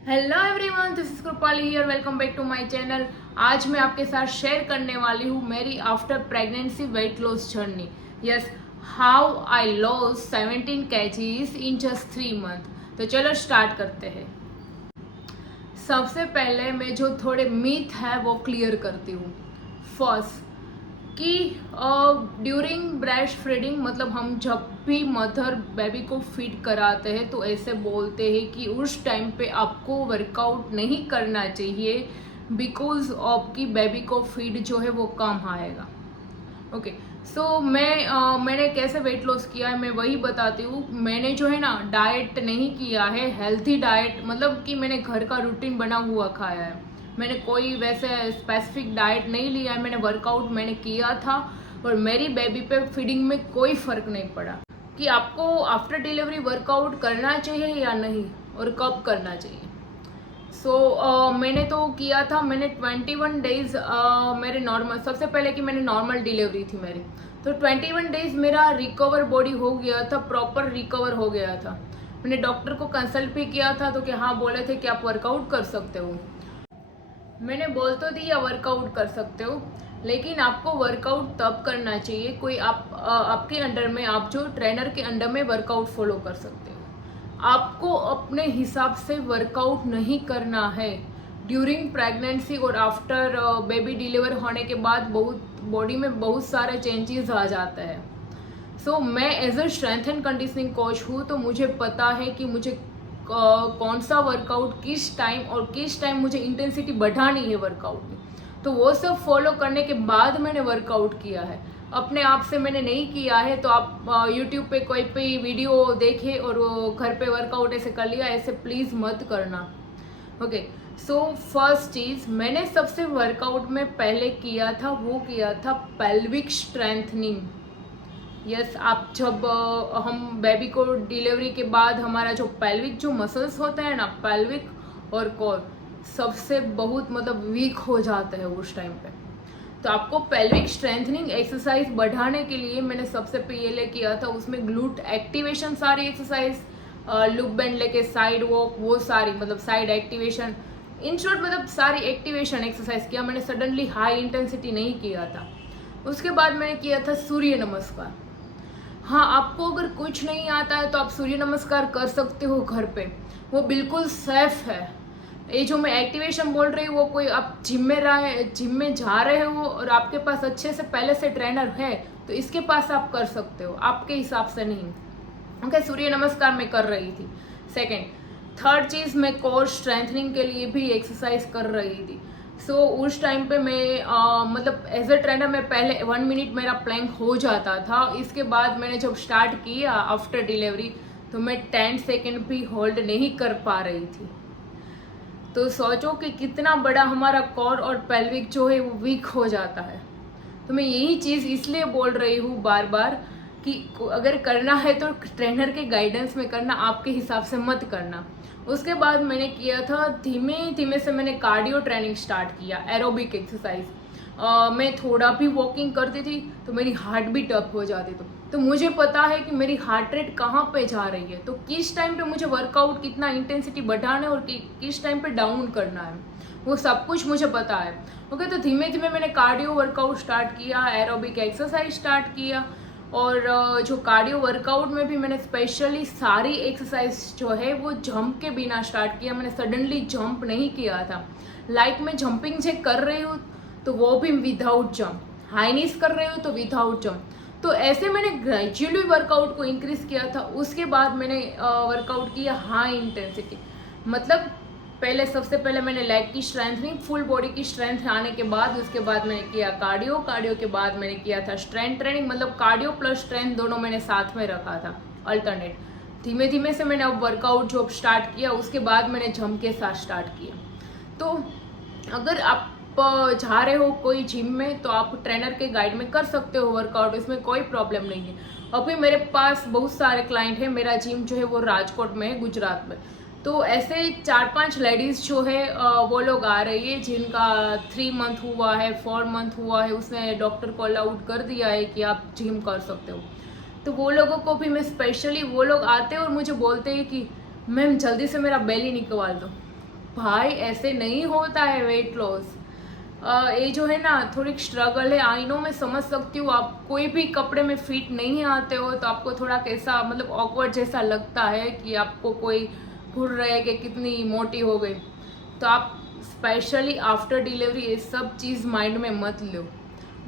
Hello everyone, this is Kripali here. Welcome back to my channel. आज मैं आपके साथ शेयर करने वाली हूँ मेरी after pregnancy weight loss journey. Yes, how I loss 17 kgs in just 3 month. तो चलो स्टार्ट करते हैं। सबसे पहले मैं जो थोड़े मीथ है वो क्लियर करती हूँ। फर्स्ट कि ड्यूरिंग ब्रेस्ट फीडिंग, मतलब हम जब भी मदर बेबी को फीड कराते हैं तो ऐसे बोलते हैं कि उस टाइम पे आपको वर्कआउट नहीं करना चाहिए, बिकॉज आपकी बेबी को फीड जो है वो कम आएगा। ओके, सो मैंने कैसे वेट लॉस किया है मैं वही बताती हूँ। मैंने जो है ना डाइट नहीं किया है, हेल्थी डाइट, मतलब कि मैंने घर का रूटीन बना हुआ खाया है। मैंने कोई वैसे स्पेसिफिक डाइट नहीं लिया है। मैंने वर्कआउट मैंने किया था और मेरी बेबी पे फीडिंग में कोई फर्क नहीं पड़ा कि आपको आफ्टर डिलीवरी वर्कआउट करना चाहिए या नहीं और कब करना चाहिए। मैंने तो किया था। मैंने 21 डेज मेरे नॉर्मल, सबसे पहले कि मैंने नॉर्मल डिलीवरी थी मेरी, तो 21 डेज मेरा रिकवर बॉडी हो गया था, प्रॉपर रिकवर हो गया था। मैंने डॉक्टर को कंसल्ट भी किया था तो कि हाँ, बोले थे कि आप वर्कआउट कर सकते हो। मैंने बोल तो दिया वर्कआउट कर सकते हो, लेकिन आपको वर्कआउट तब करना चाहिए कोई आपके अंडर में, आप जो ट्रेनर के अंडर में वर्कआउट फॉलो कर सकते हो। आपको अपने हिसाब से वर्कआउट नहीं करना है। ड्यूरिंग प्रेगनेंसी और आफ्टर बेबी डिलीवर होने के बाद बहुत बॉडी में बहुत सारे चेंजेस आ जाते हैं। मैं as a strength and conditioning coach हूँ, तो मुझे पता है कि मुझे कौन सा वर्कआउट किस टाइम और किस टाइम मुझे इंटेंसिटी बढ़ानी है वर्कआउट में। तो वो सब फॉलो करने के बाद मैंने वर्कआउट किया है, अपने आप से मैंने नहीं किया है। तो आप यूट्यूब पे कोई भी वीडियो देखे और वो घर पे वर्कआउट ऐसे कर लिया, ऐसे प्लीज़ मत करना। ओके, फर्स्ट चीज़ मैंने सबसे वर्कआउट में पहले किया था वो किया था पेल्विक स्ट्रेंथनिंग। यस, आप जब हम बेबी को डिलीवरी के बाद हमारा जो पेल्विक जो मसल्स होते हैं ना, पेल्विक और कोर, सबसे बहुत मतलब वीक हो जाते हैं उस टाइम पे। तो आपको पेल्विक स्ट्रेंथनिंग एक्सरसाइज बढ़ाने के लिए मैंने सबसे पहले किया था, उसमें ग्लूट एक्टिवेशन सारी एक्सरसाइज, लूप बैंड लेके साइड वॉक, वो सारी मतलब साइड एक्टिवेशन, इन शॉर्ट मतलब सारी एक्टिवेशन एक्सरसाइज किया मैंने। सडनली हाई इंटेंसिटी नहीं किया था। उसके बाद मैंने किया था सूर्य नमस्कार। हाँ, आपको अगर कुछ नहीं आता है तो आप सूर्य नमस्कार कर सकते हो घर पे, वो बिल्कुल सेफ है। ये जो मैं एक्टिवेशन बोल रही हूँ वो कोई आप जिम में जा रहे हो और आपके पास अच्छे से पहले से ट्रेनर है तो इसके पास आप कर सकते हो, आपके हिसाब से नहीं। ओके, सूर्य नमस्कार मैं कर रही थी। सेकेंड, थर्ड चीज़, मैं कोर स्ट्रेंथनिंग के लिए भी एक्सरसाइज कर रही थी। उस टाइम पे मैं मतलब एज अ ट्रेनर मैं पहले 1 मिनट मेरा प्लैंक हो जाता था। इसके बाद मैंने जब स्टार्ट किया आफ्टर डिलीवरी तो मैं 10 सेकेंड भी होल्ड नहीं कर पा रही थी। तो सोचो कि कितना बड़ा हमारा कोर और पेल्विक जो है वो वीक हो जाता है। तो मैं यही चीज़ इसलिए बोल रही हूँ बार बार कि अगर करना है तो ट्रेनर के गाइडेंस में करना, आपके हिसाब से मत करना। उसके बाद मैंने किया था धीमे धीमे से मैंने कार्डियो ट्रेनिंग स्टार्ट किया, एरोबिक एक्सरसाइज। मैं थोड़ा भी वॉकिंग करती थी तो मेरी हार्ट बीट अप हो जाती थी। तो मुझे पता है कि मेरी हार्ट रेट कहाँ पे जा रही है, तो किस टाइम पे मुझे वर्कआउट कितना इंटेंसिटी बढ़ाना है और किस टाइम पे डाउन करना है, वो सब कुछ मुझे पता है। ओके, तो धीमे धीमे मैंने कार्डियो वर्कआउट स्टार्ट किया, एरोबिक एक्सरसाइज स्टार्ट किया। और जो कार्डियो वर्कआउट में भी मैंने स्पेशली सारी एक्सरसाइज जो है वो जंप के बिना स्टार्ट किया। मैंने सडनली जंप नहीं किया था। लाइक मैं जंपिंग चेक कर रही हूँ तो वो भी विदाउट जंप, हाई नीज कर रही हूँ तो विदाउट जंप। तो ऐसे मैंने ग्रेजुअली वर्कआउट को इंक्रीज किया था। उसके बाद मैंने वर्कआउट किया हाई इंटेंसिटी, मतलब पहले सबसे पहले मैंने लेग की स्ट्रेंथनिंग, फुल बॉडी की स्ट्रेंथ आने के बाद उसके बाद मैंने किया कार्डियो, कार्डियो के बाद मैंने किया था स्ट्रेंथ ट्रेनिंग, मतलब कार्डियो प्लस स्ट्रेंथ दोनों मैंने साथ में रखा था अल्टरनेट। धीमे धीमे से मैंने अब वर्कआउट जो स्टार्ट किया उसके बाद मैंने जंप के साथ स्टार्ट किया। तो अगर आप जा रहे हो कोई जिम में तो आप ट्रेनर के गाइड में कर सकते हो वर्कआउट, इसमें कोई प्रॉब्लम नहीं है। अभी मेरे पास बहुत सारे क्लाइंट हैं, मेरा जिम जो है वो राजकोट में है, गुजरात में। तो ऐसे 4-5 लेडीज़ जो है वो लोग आ रही है जिनका 3 मंथ हुआ है, 4 मंथ हुआ है, उसने डॉक्टर को अलाउड कर दिया है कि आप जिम कर सकते हो। तो वो लोगों को भी मैं स्पेशली, वो लोग आते हैं और मुझे बोलते हैं कि मैम जल्दी से मेरा बेली निकलवा दो, भाई ऐसे नहीं होता है वेट लॉस। ये जो है ना थोड़ी स्ट्रगल है, आई नो, मैं समझ सकती हूँ। आप कोई भी कपड़े में फिट नहीं आते हो तो आपको थोड़ा कैसा मतलब ऑकवर्ड जैसा लगता है कि आपको कोई घूर रहा है कि कितनी मोटी हो गई। तो आप स्पेशली आफ्टर डिलीवरी ये सब चीज़ माइंड में मत लो,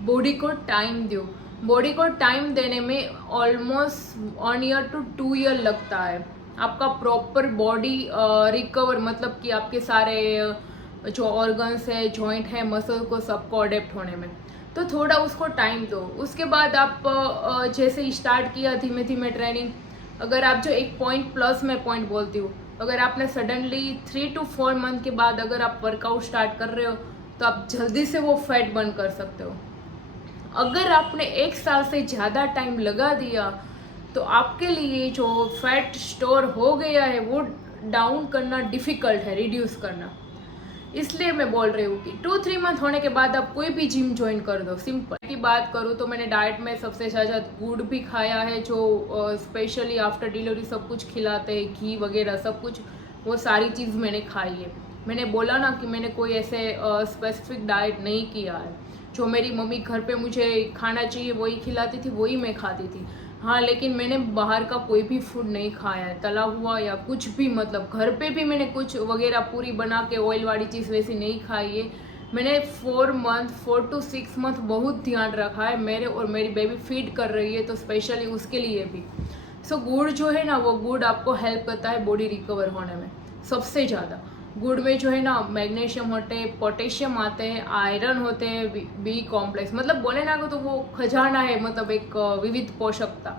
बॉडी को टाइम दो। बॉडी को टाइम देने में ऑलमोस्ट 1 ईयर to 2 ईयर लगता है आपका प्रॉपर बॉडी रिकवर, मतलब कि आपके सारे जो ऑर्गन्स है, जॉइंट है, मसल को सबको अडेप्ट होने में। तो थोड़ा उसको टाइम दो। उसके बाद आप जैसे स्टार्ट किया धीमे धीमे ट्रेनिंग, अगर आप जो एक पॉइंट प्लस मैं पॉइंट बोलती हूँ, अगर आपने सडनली 3 to 4 मंथ के बाद अगर आप वर्कआउट स्टार्ट कर रहे हो तो आप जल्दी से वो फैट बर्न कर सकते हो। अगर आपने 1 साल से ज़्यादा टाइम लगा दिया तो आपके लिए जो फैट स्टोर हो गया है वो डाउन करना डिफ़िकल्ट है, रिड्यूस करना। इसलिए मैं बोल रही हूँ कि 2-3 मंथ होने के बाद आप कोई भी जिम ज्वाइन कर दो। सिंपल की बात करूँ तो मैंने डाइट में सबसे ज़्यादा गुड़ भी खाया है, जो स्पेशली आफ्टर डिलीवरी सब कुछ खिलाते हैं, घी वगैरह सब कुछ, वो सारी चीज़ मैंने खाई है। मैंने बोला ना कि मैंने कोई ऐसे स्पेसिफिक डाइट नहीं किया है। जो मेरी मम्मी घर पे मुझे खाना चाहिए वही खिलाती थी, वही मैं खाती थी। हाँ, लेकिन मैंने बाहर का कोई भी फूड नहीं खाया है, तला हुआ या कुछ भी, मतलब घर पे भी मैंने कुछ वगैरह पूरी बना के ऑयल वाली चीज़ वैसी नहीं खाई है। मैंने 4 to 6 मंथ बहुत ध्यान रखा है मेरे, और मेरी बेबी फीड कर रही है तो स्पेशली उसके लिए भी। सो गुड़ जो है ना, वो गुड़ आपको हेल्प करता है बॉडी रिकवर होने में सबसे ज़्यादा। गुड़ में जो है ना मैग्नीशियम होते हैं, पोटेशियम आते हैं, आयरन होते हैं, बी कॉम्प्लेक्स, मतलब बोले ना तो वो खजाना है, मतलब एक विविध पोषकता।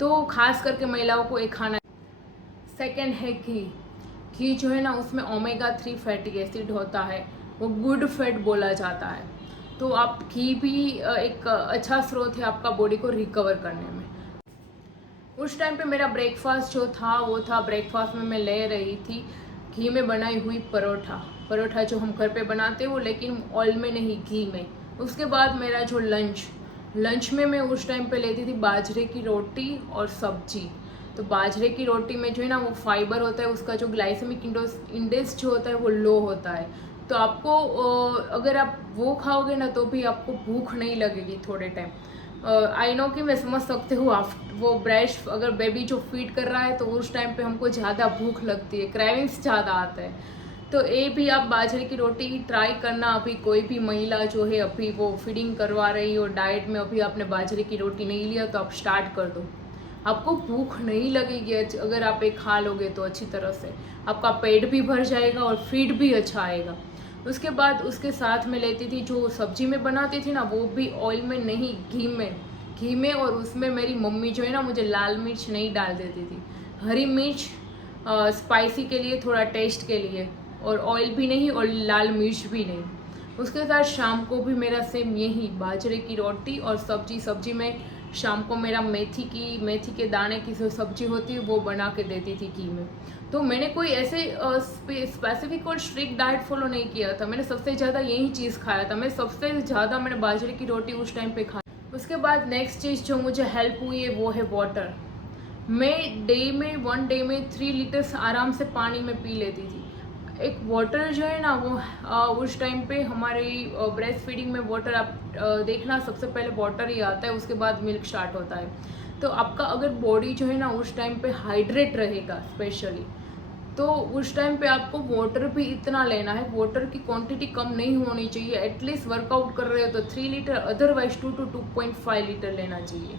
तो खास करके महिलाओं को एक खाना। सेकंड है घी। घी जो है ना उसमें ओमेगा 3 फैटी एसिड होता है, वो गुड फैट बोला जाता है। तो आप घी भी एक अच्छा स्रोत है आपका बॉडी को रिकवर करने में। उस टाइम पे मेरा ब्रेकफास्ट जो था वो था, ब्रेकफास्ट में मैं ले रही थी घी में बनाई हुई परोठा जो हम घर पे बनाते हो, लेकिन ऑयल में नहीं, घी में। उसके बाद मेरा जो लंच में मैं उस टाइम पे लेती थी बाजरे की रोटी और सब्जी। तो बाजरे की रोटी में जो है ना वो फाइबर होता है, उसका जो ग्लाइसेमिक इंडेक्स जो होता है वो लो होता है। तो आपको अगर आप वो खाओगे ना तो भी आपको भूख नहीं लगेगी थोड़े टाइम। आई नो कि मैं समझ सकती हूँ, वो ब्रेस्ट अगर बेबी जो फीड कर रहा है तो उस टाइम पे हमको ज़्यादा भूख लगती है, क्रेविंग्स ज़्यादा आता है। तो ये भी आप बाजरे की रोटी ट्राई करना। अभी कोई भी महिला जो है अभी वो फीडिंग करवा रही हो डाइट में, अभी आपने बाजरे की रोटी नहीं लिया तो आप स्टार्ट कर दो। आपको भूख नहीं लगेगी अगर आप एक खा लोगे तो अच्छी तरह से, आपका पेट भी भर जाएगा और फीड भी अच्छा आएगा। उसके बाद उसके साथ में लेती थी जो सब्जी में बनाती थी ना, वो भी ऑयल में नहीं, घी में। और उसमें मेरी मम्मी जो है ना मुझे लाल मिर्च नहीं डाल देती थी, हरी मिर्च स्पाइसी के लिए, थोड़ा टेस्ट के लिए, और ऑयल भी नहीं और लाल मिर्च भी नहीं। उसके साथ शाम को भी मेरा सेम यही बाजरे की रोटी और सब्जी में शाम को मेरा मेथी के दाने की जो सब्जी होती है वो बना के देती थी घी में। तो मैंने कोई ऐसे स्पेसिफिक और स्ट्रिक्ट डाइट फॉलो नहीं किया था, मैंने सबसे ज़्यादा यही चीज़ खाया था। मैंने बाजरे की रोटी उस टाइम पे खाई। उसके बाद नेक्स्ट चीज़ जो मुझे हेल्प हुई है वो है वाटर। मैं 1 डे में 3 लीटर्स आराम से पानी में पी लेती थी। एक वाटर जो है ना वो उस टाइम पे हमारी ब्रेस्ट फीडिंग में वाटर, आप देखना सबसे पहले वाटर ही आता है, उसके बाद मिल्क स्टार्ट होता है। तो आपका अगर बॉडी जो है ना उस टाइम पे हाइड्रेट रहेगा स्पेशली, तो उस टाइम पे आपको वाटर भी इतना लेना है, वाटर की क्वांटिटी कम नहीं होनी चाहिए। एटलीस्ट वर्कआउट कर रहे हो तो 3 लीटर, अदरवाइज 2 to 2.5 लीटर लेना चाहिए।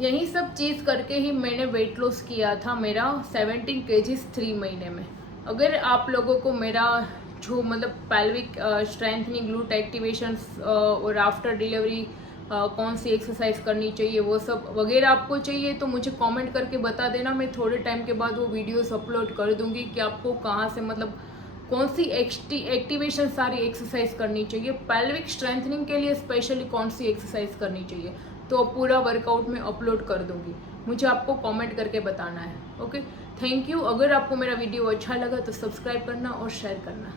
यही सब चीज़ करके ही मैंने वेट लॉस किया था मेरा 17 kgs 3 महीने में। अगर आप लोगों को मेरा जो मतलब पेल्विक स्ट्रेंथनिंग, ग्लूट एक्टिवेशन और आफ्टर डिलीवरी कौन सी एक्सरसाइज करनी चाहिए वो सब वगैरह आपको चाहिए तो मुझे कमेंट करके बता देना। मैं थोड़े टाइम के बाद वो वीडियोस अपलोड कर दूंगी कि आपको कहाँ से, मतलब कौन सी एक्टिवेशन सारी एक्सरसाइज करनी चाहिए, पेल्विक स्ट्रेंथनिंग के लिए स्पेशली कौन सी एक्सरसाइज करनी चाहिए, तो पूरा वर्कआउट में अपलोड कर दूंगी। मुझे आपको कमेंट करके बताना है। Okay, thank you. अगर आपको मेरा वीडियो अच्छा लगा तो सब्सक्राइब करना और शेयर करना।